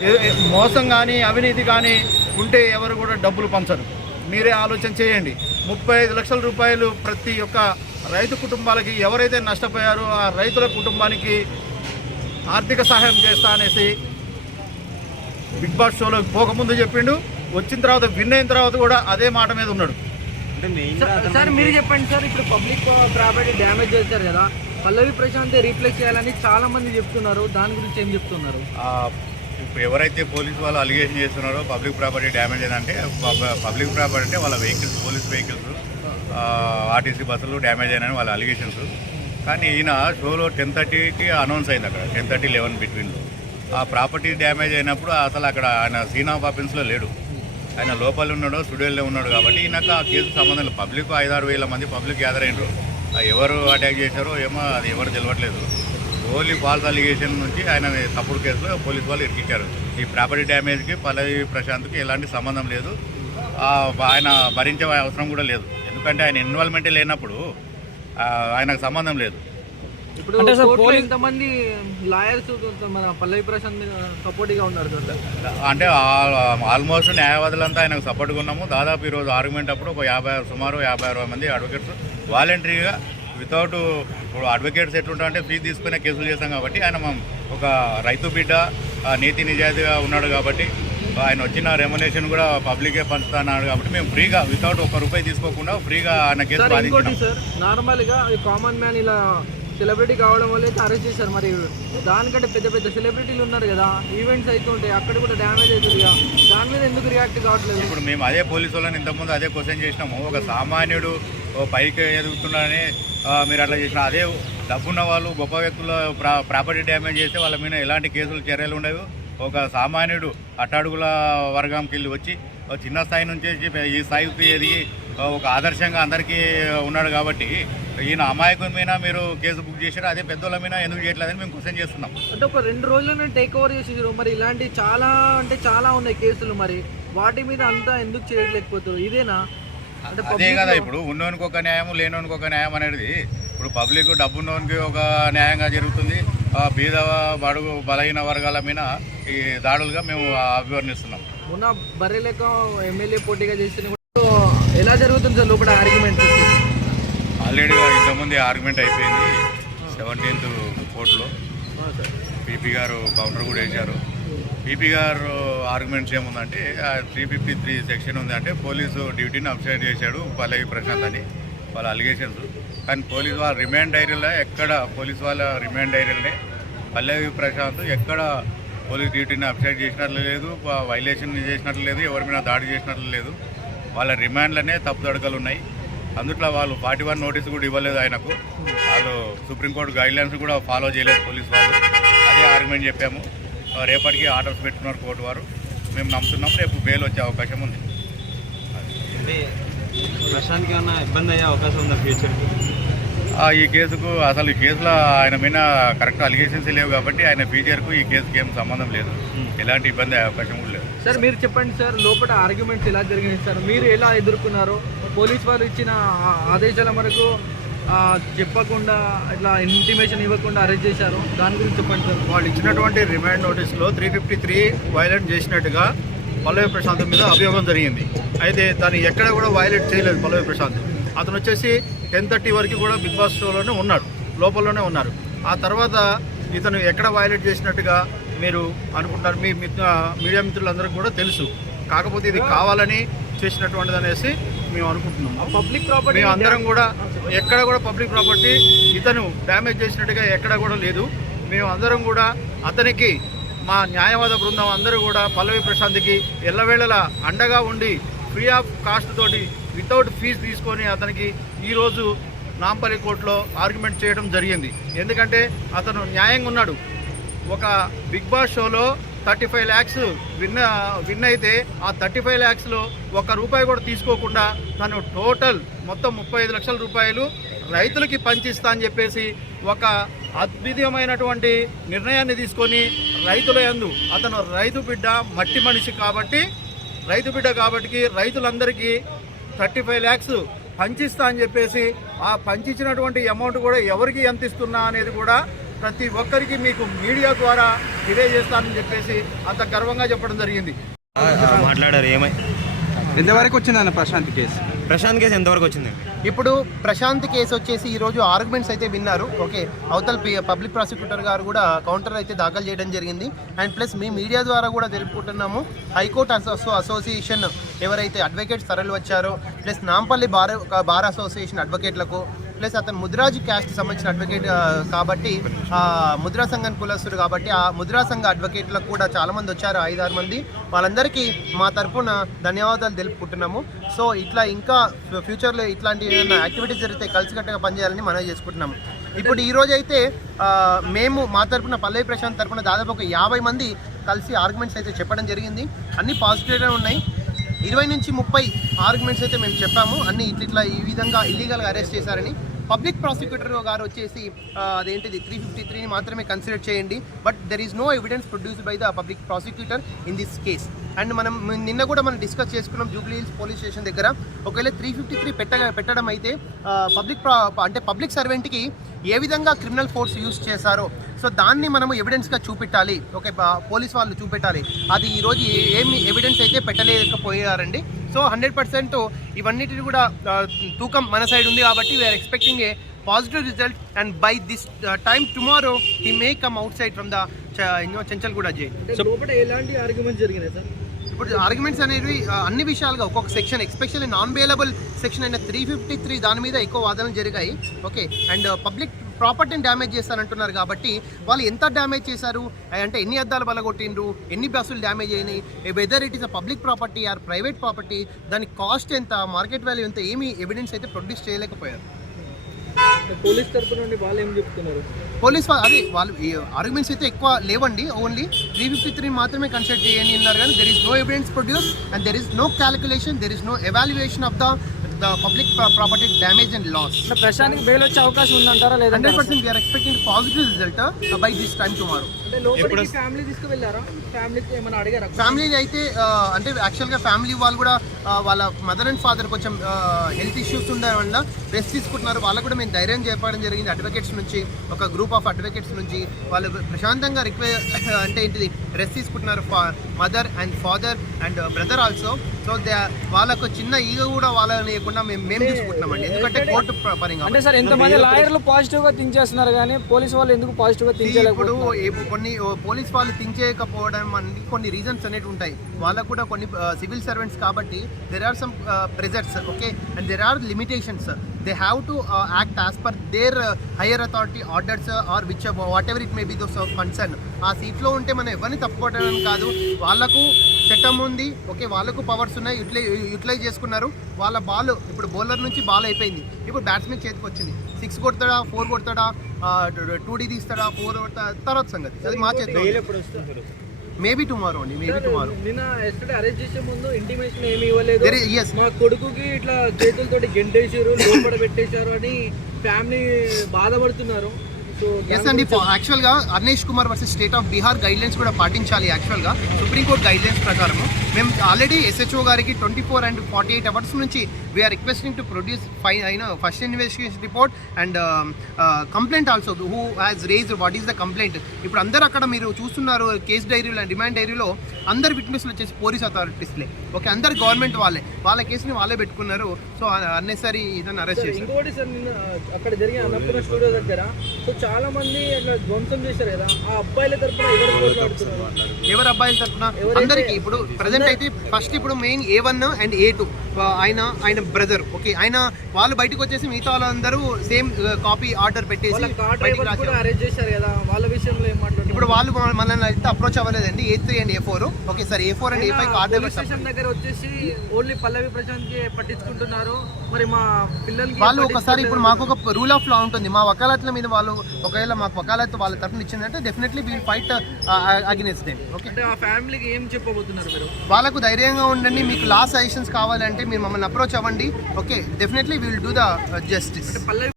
మోసం కానీ అవినీతి కానీ ఉంటే ఎవరు కూడా డబ్బులు పంచరు. మీరే ఆలోచన చేయండి. 35 లక్షల రూపాయలు ప్రతి ఒక్క రైతు కుటుంబాలకి ఎవరైతే నష్టపోయారో ఆ రైతుల కుటుంబానికి ఆర్థిక సహాయం చేస్తా అనేసి బిగ్ బాస్ షోలోకి పోకముందు చెప్పిండు. వచ్చిన తర్వాత విన్ అయిన తర్వాత కూడా అదే మాట మీద ఉన్నాడు. సార్ మీరు చెప్పండి సార్, ఇప్పుడు పబ్లిక్ ప్రాపర్టీ డ్యామేజ్ చేశారు కదా, పల్లవి ప్రశాంత్ రీప్లేస్ చేయాలని చాలా మంది చెప్తున్నారు. దాని గురించి ఏం చెప్తున్నారు? ఇప్పుడు ఎవరైతే పోలీసు వాళ్ళు అలిగేషన్ చేస్తున్నారో పబ్లిక్ ప్రాపర్టీ డ్యామేజ్ అంటే పబ్లిక్ ప్రాపర్టీ అంటే వాళ్ళ వెహికల్స్, పోలీస్ వెహికల్స్, ఆర్టీసీ బస్సులు డ్యామేజ్ అయినాయని వాళ్ళ అలిగేషన్స్. కానీ ఈయన షోలో 10:30కి అనౌన్స్ అయింది, అక్కడ 10:30-11 బిట్వీన్లో. ఆ ప్రాపర్టీ డ్యామేజ్ అయినప్పుడు అసలు అక్కడ ఆయన సీన్ ఆఫ్ ఆఫెన్స్లో లేడు, ఆయన లోపల ఉన్నాడో స్టూడియోలో ఉన్నాడు. కాబట్టి ఈయనకు ఆ కేసు సంబంధం లేదు. పబ్లిక్ 5-6 వేల మంది పబ్లిక్ గ్యాదర్ అయినారు. ఎవరు అటాక్ చేశారో ఏమో అది ఎవరు తెలియట్లేదు. ఓన్లీ ఫాల్స్ అలిగేషన్ నుంచి ఆయన తప్పుడు కేసులో పోలీసు వాళ్ళు ఇరికించారు. ఈ ప్రాపర్టీ డ్యామేజ్కి పల్లవి ప్రశాంత్కి ఎలాంటి సంబంధం లేదు, ఆయన భరించే అవసరం కూడా లేదు. ఎందుకంటే ఆయన ఇన్వాల్వ్మెంటే లేనప్పుడు ఆయనకు సంబంధం లేదు. ఇప్పుడు ఎంతమంది లాయర్స్ మన పల్లవి ప్రశాంత్ సపోర్ట్గా ఉన్నారు అంటే ఆల్మోస్ట్ న్యాయవాదులంతా ఆయనకు సపోర్ట్గా ఉన్నాము. దాదాపు ఈరోజు ఆర్గ్యుమెంట్ అప్పుడు ఒక సుమారు 50-60 మంది అడ్వకేట్స్ వాలంటరీగా వితౌట్, ఇప్పుడు అడ్వకేట్స్ ఎట్లుంటారంటే ఫీజు తీసుకునే కేసులు చేస్తాం. కాబట్టి ఆయన ఒక రైతు బిడ్డ నీతి నిజాయితీగా ఉన్నాడు. కాబట్టి ఆయన వచ్చిన రెమ్యునరేషన్ కూడా పబ్లికే పంచుతా అన్నాడు. కాబట్టి మేము ఫ్రీగా వితౌట్ ₹1 తీసుకోకుండా ఫ్రీగా ఆయన కేసు బాధించాం. సార్ నార్మల్గా కామన్ మ్యాన్ ఇలా సెలబ్రిటీ కావడం వల్ల అయితే అరెస్ట్ చేశారు. మరి దానికంటే పెద్ద పెద్ద సెలబ్రిటీలు ఉన్నారు కదా, ఈవెంట్స్ అయితే ఉంటాయి, అక్కడ కూడా డ్యామేజ్ అవుతుంది కదా, దాని మీద ఎందుకు రియాక్ట్ కావట్లేదు? ఇప్పుడు మేము అదే పోలీసు వాళ్ళని ఇంతకుముందు అదే క్వశ్చన్ చేసినాము. ఒక సామాన్యుడు పైకి ఎదుగుతున్నాడని మీరు అట్లా చేసిన, అదే డబ్బున్న వాళ్ళు గొప్ప వ్యక్తుల ప్రాపర్టీ డ్యామేజ్ చేస్తే వాళ్ళ మీద ఎలాంటి కేసులు చర్యలు ఉండవు. ఒక సామాన్యుడు అట్టడుగుల వర్గంకి వెళ్ళి వచ్చి చిన్న స్థాయి నుంచి ఈ స్థాయికి ఎదిగి ఒక ఆదర్శంగా అందరికీ ఉన్నాడు. కాబట్టి ఈయన అమాయకుల మీద మీరు కేసు బుక్ చేశారు, అదే పెద్దోళ్ళ మీద ఎందుకు చేయట్లేదని మేము క్వశ్చన్ చేస్తున్నాం. అంటే ఒక 2 రోజుల్లోనే టేక్ ఓవర్ చేసేసారు. మరి ఇలాంటి చాలా ఉన్నాయి కేసులు, మరి వాటి మీద అంతా ఎందుకు చేయలేకపోతారు? ఇదేనా? అదే కదా, ఇప్పుడు ఉన్నోనికి ఒక న్యాయం, లేనోనికి ఒక న్యాయం అనేది. ఇప్పుడు పబ్లిక్ డబ్బున్నోనికి ఒక న్యాయంగా జరుగుతుంది, బీద బడుగు బలహీన వర్గాల మీద ఈ దాడులుగా మేము అభివర్ణిస్తున్నాం. మొన్న బర్రెలేక ఎమ్మెల్యే పోటీగా చేసిన ఎలా జరుగుతుంది సార్ లోపల ఆర్గ్యుమెంట్? ఆల్రెడీగా ఇంతకుముందు ఆర్గ్యుమెంట్ అయిపోయింది 17th కోర్టులో. పీపీ గారు కౌంటర్ కూడా వేశారు. పీపీ గారు ఆర్గ్యుమెంట్స్ ఏముందంటే 353 సెక్షన్ ఉంది, అంటే పోలీసు డ్యూటీని అబ్సైడ్ చేశాడు పల్లవి ప్రశాంత్ అని వాళ్ళ అలిగేషన్స్. కానీ పోలీసు వాళ్ళ రిమాండ్ డైరీలో ఎక్కడ పోలీసు వాళ్ళ రిమాండ్ డైరీలోనే పల్లవి ప్రశాంత్ ఎక్కడ పోలీస్ డ్యూటీని అబ్సైడ్ చేసినట్లు లేదు, వైలేషన్ చేసినట్లు లేదు, ఎవరి మీద దాడి చేసినట్లు లేదు. వాళ్ళ రిమాండ్లనే తప్పుదడకలు ఉన్నాయి. అందుట్లో వాళ్ళు 41 నోటీసు కూడా ఇవ్వలేదు ఆయనకు. వాళ్ళు సుప్రీంకోర్టు గైడ్లైన్స్ కూడా ఫాలో చేయలేదు పోలీసు వాళ్ళు. అదే ఆర్గ్యుమెంట్ చెప్పాము. రేపటికి ఆర్డర్స్ పెట్టుకున్నారు కోర్టు వారు. మేము నమ్ముతున్నాం రేపు బెయిల్ వచ్చే అవకాశం ఉంది. ప్రశాంత్కి ఏమన్నా ఇబ్బంది అయ్యే అవకాశం ఉందా ఫ్యూచర్కి? ఈ కేసుకు అసలు ఈ కేసులో ఆయన మీద కరెక్ట్ అలిగేషన్స్ లేవు. కాబట్టి ఆయన ఫ్యూచర్కు ఈ కేసుకి ఏం సంబంధం లేదు, ఎలాంటి ఇబ్బంది అయ్యే అవకాశం కూడా లేదు. సార్ మీరు చెప్పండి సార్, లోపల ఆర్గ్యుమెంట్స్ ఎలా జరిగింది సార్, మీరు ఎలా ఎదుర్కొన్నారు? పోలీస్ వాళ్ళు ఇచ్చిన ఆదేశాల వరకు చెప్పకుండా ఇట్లా ఇంటిమేషన్ ఇవ్వకుండా అరెస్ట్ చేశారు, దాని గురించి చెప్పండి సార్. వాళ్ళు ఇచ్చినటువంటి రిమాండ్ నోటీసులో 353 వైలేట్ చేసినట్టుగా పల్లవి ప్రశాంత్ మీద అభియోగం జరిగింది. అయితే దాన్ని ఎక్కడ కూడా వైలేట్ చేయలేదు పల్లవి ప్రశాంత్. అతను వచ్చేసి 10:30 వరకు కూడా బిగ్ బాస్ షోలోనే ఉన్నాడు, లోపలలోనే ఉన్నారు. ఆ తర్వాత ఇతను ఎక్కడ వైలేట్ చేసినట్టుగా మీరు అనుకుంటారు, మీ మీడియా మిత్రులందరికీ కూడా తెలుసు. కాకపోతే ఇది కావాలని చేసినటువంటిది అనేసి మేము అనుకుంటున్నాం. పబ్లిక్ ప్రాపర్టీ మేము అందరం కూడా ఎక్కడ కూడా పబ్లిక్ ప్రాపర్టీ ఇతను డ్యామేజ్ చేసినట్టుగా ఎక్కడ కూడా లేదు. మేము అందరం కూడా అతనికి మా న్యాయవాద బృందం అందరూ కూడా పల్లవి ప్రశాంత్కి ఎల్లవేళలా అండగా ఉండి ఫ్రీ ఆఫ్ కాస్ట్ తోటి వితౌట్ ఫీజు తీసుకొని అతనికి ఈరోజు నాంపల్లి కోర్టులో ఆర్గ్యుమెంట్ చేయడం జరిగింది. ఎందుకంటే అతను న్యాయంగా ఉన్నాడు. ఒక బిగ్ బాస్ షోలో 35 lakhs విన్ అయితే ఆ 35 lakhsలో ₹1 కూడా తీసుకోకుండా తను టోటల్ మొత్తం 35 లక్షల రూపాయలు రైతులకి పంచిస్తా అని చెప్పేసి ఒక అద్భుతమైనటువంటి నిర్ణయాన్ని తీసుకొని రైతుల యందు, అతను రైతు బిడ్డ మట్టి మనిషి కాబట్టి రైతులందరికీ 35 lakhs పంచిస్తా అని చెప్పేసి ఆ పంచించినటువంటి అమౌంట్ కూడా ఎవరికి ఎంత ఇస్తున్నా అనేది కూడా ప్రతి ఒక్కరికి మీకు మీడియా ద్వారా తెలియజేస్తానని చెప్పేసి అంత గర్వంగా చెప్పడం జరిగింది. మాట్లాడారు ఏమై ఎంతవరకు వచ్చిందన్న ప్రశాంత్ కేసు? ప్రశాంత్ కేసు ఎంతవరకు వచ్చింది? ఇప్పుడు ప్రశాంత్ కేసు వచ్చేసి ఈరోజు ఆర్గ్యుమెంట్స్ అయితే విన్నారు. ఓకే, అవతల పబ్లిక్ ప్రాసిక్యూటర్ గారు కూడా కౌంటర్ అయితే దాఖలు చేయడం జరిగింది. అండ్ ప్లస్ మీ మీడియా ద్వారా కూడా తెలుపుకుంటున్నాము, హైకోర్టు అసోసియేషన్ ఎవరైతే అడ్వకేట్స్ తరలి వచ్చారో, ప్లస్ నాంపల్లి బార్ అసోసియేషన్ అడ్వకేట్లకు, ప్లస్ అతను ముద్రాజు క్యాస్ట్ సంబంధించిన అడ్వకేట్ కాబట్టి ముద్రా సంఘం కులస్తుడు కాబట్టి ఆ ముద్రా సంఘ అడ్వకేట్లకు కూడా చాలామంది వచ్చారు, 5-6 మంది. వాళ్ళందరికీ మా తరఫున ధన్యవాదాలు తెలుపుకుంటున్నాము. సో ఇట్లా ఇంకా ఫ్యూచర్లో ఇట్లాంటి ఏమైనా యాక్టివిటీస్ జరిగితే కలిసికట్టుగా పనిచేయాలని మనవి చేసుకుంటున్నాము. ఇప్పుడు ఈరోజు అయితే మేము మా తరఫున పల్లవి ప్రశాంత్ తరఫున దాదాపు ఒక 50 మంది కలిసి ఆర్గ్యుమెంట్స్ అయితే చెప్పడం జరిగింది. అన్నీ పాజిటివ్గా ఉన్నాయి. 20 నుంచి 30 ఆర్గ్యుమెంట్స్ అయితే మేము చెప్పాము. అన్ని ఇట్లా ఈ విధంగా ఇల్లీగల్గా అరెస్ట్ చేశారని. పబ్లిక్ ప్రాసిక్యూటర్ గారు వచ్చేసి అదేంటిది 353ని మాత్రమే కన్సిడర్ చేయండి, but there is no evidence produced by the public prosecutor in this case. And నిన్న కూడా మనం డిస్కస్ చేసుకున్నాం జూబ్లీ హిల్స్ పోలీస్ స్టేషన్ దగ్గర. ఒకవేళ 353 పెట్టడం అయితే పబ్లిక్ సర్వెంట్కి ఏ విధంగా క్రిమినల్ ఫోర్స్ యూజ్ చేశారో సో దాన్ని మనము ఎవిడెన్స్గా చూపెట్టాలి. ఓకే, పోలీస్ వాళ్ళు చూపెట్టాలి. అది ఈరోజు ఏమి ఎవిడెన్స్ అయితే పెట్టలేకపోయారండి. సో 100% ఇవన్నిటిని కూడా తూకం మన సైడ్ ఉంది కాబట్టి we're expecting a positive result. And by this time tomorrow he may come outside from the Chanchalguda jail. లోపల ఎలాంటి ఆర్గ్యుమెంట్స్ జరిగినాయి సార్? ఇప్పుడు ఆర్గ్యుమెంట్స్ అనేవి అన్ని విషయాలుగా ఒక్కొక్క section, especially non bailable section అయిన 353 దాని మీద ఎక్కువ వాదనలు జరిగాయి. ఓకే, అండ్ పబ్లిక్ ప్రాపర్టీని డ్యామేజ్ చేస్తారంటున్నారు కాబట్టి వాళ్ళు ఎంత డ్యామేజ్ చేశారు అంటే ఎన్ని అద్దాలు బలగొట్టిండ్రు, ఎన్ని బస్సులు డ్యామేజ్ అయినాయి, whether it is a public property or private property, దాని కాస్ట్ ఎంత, మార్కెట్ వాల్యూ ఎంత, ఏమీ ఎవిడెన్స్ అయితే ప్రొడ్యూస్ చేయలేకపోయారు. పోలీస్ తరపు నుండి వాళ్ళు ఏం చెప్తున్నారు? పోలీస్ వాళ్ళు ఆర్గ్యుమెంట్స్ అయితే ఎక్కువ లేవండి. ఓన్లీ 353 మాత్రమే కన్సిడర్ చేయండి అన్నారు. కానీ there is no evidence produce and there is no calculation, there is no evaluation of the public property damage and loss. ప్రశాంత్కి బెయిల్ వచ్చే అవకాశం ఉందంటారా? లేదా 100% we're expecting positive result by this time tomorrow. అంటే లోపలికి ఫ్యామిలీ తీసుకువెళ్ళారా? ఫ్యామిలీకి ఏమైనా అడిగారా? ఫ్యామిలీ అయితే అంటే యాక్చువల్గా ఫ్యామిలీ వాళ్ళు కూడా వాళ్ళ మదర్ అండ్ ఫాదర్ కొంచెం హెల్త్ ఇష్యూస్ ఉండడం వల్ల రెస్ట్ తీసుకుంటున్నారు. వాళ్ళకు కూడా మేము ధైర్యం చెప్పడం జరిగింది. అడ్వకేట్స్ నుంచి ఒక గ్రూప్ ఆఫ్ అడ్వకేట్స్ నుంచి వాళ్ళు ప్రశాంతంగా అంటే ఏంటిది రెస్ట్ తీసుకుంటున్నారు, mother and father and brother also. So వాళ్ళకు చిన్న ఈగ కూడా వాళ్ళని లేకుండా మేము చూసుకుంటున్నామండి, ఎందుకంటే కోర్టు పరంగా. అంటే సార్ ఎంతమంది లాయర్లు పాజిటివ్ గా థింక్ చేస్తున్నారు కానీ పోలీస్ వాళ్ళు ఎందుకు పాజిటివ్ గా థింక్ చేయలేకపోతున్నారు? ఇప్పుడు కొన్ని పోలీస్ వాళ్ళు థింక్ చేయకపోవడం అనేది కొన్ని రీజన్స్ అనేవి ఉంటాయి. వాళ్ళకు కూడా కొన్ని సివిల్ సర్వెంట్స్ కాబట్టి there are some pressures, okay, and there are limitations. They have to act as per their higher authority orders or which whatever it may be those concern. ఆ సీట్లో ఉంటే మనం ఎవరిని తప్పుకోవడం కాదు, వాళ్ళకు చట్టం ఉంది, ఓకే, వాళ్ళకు పవర్స్ ఉన్నాయి, యూటిలైజ్ చేసుకున్నారు. వాళ్ళ బాల్ ఇప్పుడు బౌలర్ నుంచి బాల్ అయిపోయింది, ఇప్పుడు బ్యాట్స్మెన్ చేతికి వచ్చింది. 6 కొడతాడా, 4 కొడతాడా, 2D తీస్తాడా, 4 కొడతాడా తర్వాత సంగతి, అది మా చేతిలో. మేబీ టుమారో అండి, మేబీ టుమారో. నిన్న ఎస్టర్డే అరెస్ట్ చేసే ముందు ఇంటిమేషన్ ఏమి ఇవ్వలేదు. yes, మా కొడుకుకి ఇట్లా చేతులతోటి గెంటేసారు, లోపల పెట్టేశారు అని ఫ్యామిలీ బాధపడుతున్నారు. ఎస్ అండి, యాక్చువల్గా Arnesh Kumar versus state of Bihar guidelines కూడా పాటించాలి. యాక్చువల్గా సుప్రీంకోర్టు గైడ్లైన్స్ ప్రకారం మేము ఆల్రెడీ SHO గారికి 24 and 48 hours నుంచి we're requesting to produce first investigation report and complaint also who has raised what is the complaint. ఇప్పుడు అందరూ అక్కడ మీరు చూస్తున్నారు కేస్ డైరీలో అండ్ రిమాండ్ డైరీలో అందరు విట్నెస్లు వచ్చేసి పోలీస్ అథారిటీస్లే, ఓకే, అందరు గవర్నమెంట్ వాళ్ళ కేసుని వాళ్ళే పెట్టుకున్నారు. సో అన్నెసరీ ఇదని అరెస్ట్ చేశారు. ఇంకోటి సార్, నిన్న అక్కడ జరిగిన అన్నపూర్ణ స్టూడియో దగ్గర సో చాలా మంది అట్లా ధ్వంసం చేశారు కదా, ఆ అబ్బాయిల తరపున ఎవరు అబ్బాయిల తరపున అందరికి ఇప్పుడు ప్రజెంట్ అయితే ఫస్ట్ ఇప్పుడు మెయిన్ A1 and A2 ఆయన బ్రదర్, ఓకే, వాళ్ళు బయటకు వచ్చేసి మిగతా వాళ్ళందరూ సేమ్ కాపీ ఆర్డర్ పెట్టేసి అరెస్ట్ చేశారు కదా, వాళ్ళ విషయంలో ఏం మాట్లాడుతున్నారు? ఇప్పుడు వాళ్ళు మనల్ని అయితే అప్రోచ్ అవ్వలేదండి. A3 and A4, okay sir, A4 and A5 order station దగ్గర వచ్చేసి ఓన్లీ పల్లవి ప్రశాంత్ కి పట్టించుకుంటున్నారు. మరి మా పిల్లలకి వాళ్ళు ఒకసారి ఇప్పుడు మాకు ఒక రూల్ ఆఫ్ లా ఉంటుంది, మా వకాలత్ల మీద వాళ్ళు ఒకవేళ మాకు వకాలత్ వాళ్ళ తరఫున ఇచ్చిందంటే definitely will fight against them. Okay, ఆ ఫ్యామిలీకి ఏం చెప్పబోతున్నారు మీరు? వాళ్ళకు ధైర్యంగా ఉండండి, మీకు లా సజెషన్స్ కావాలంటే మీరు మమ్మల్ని అప్రోచ్ అవ్వండి, okay, definitely will do the justice.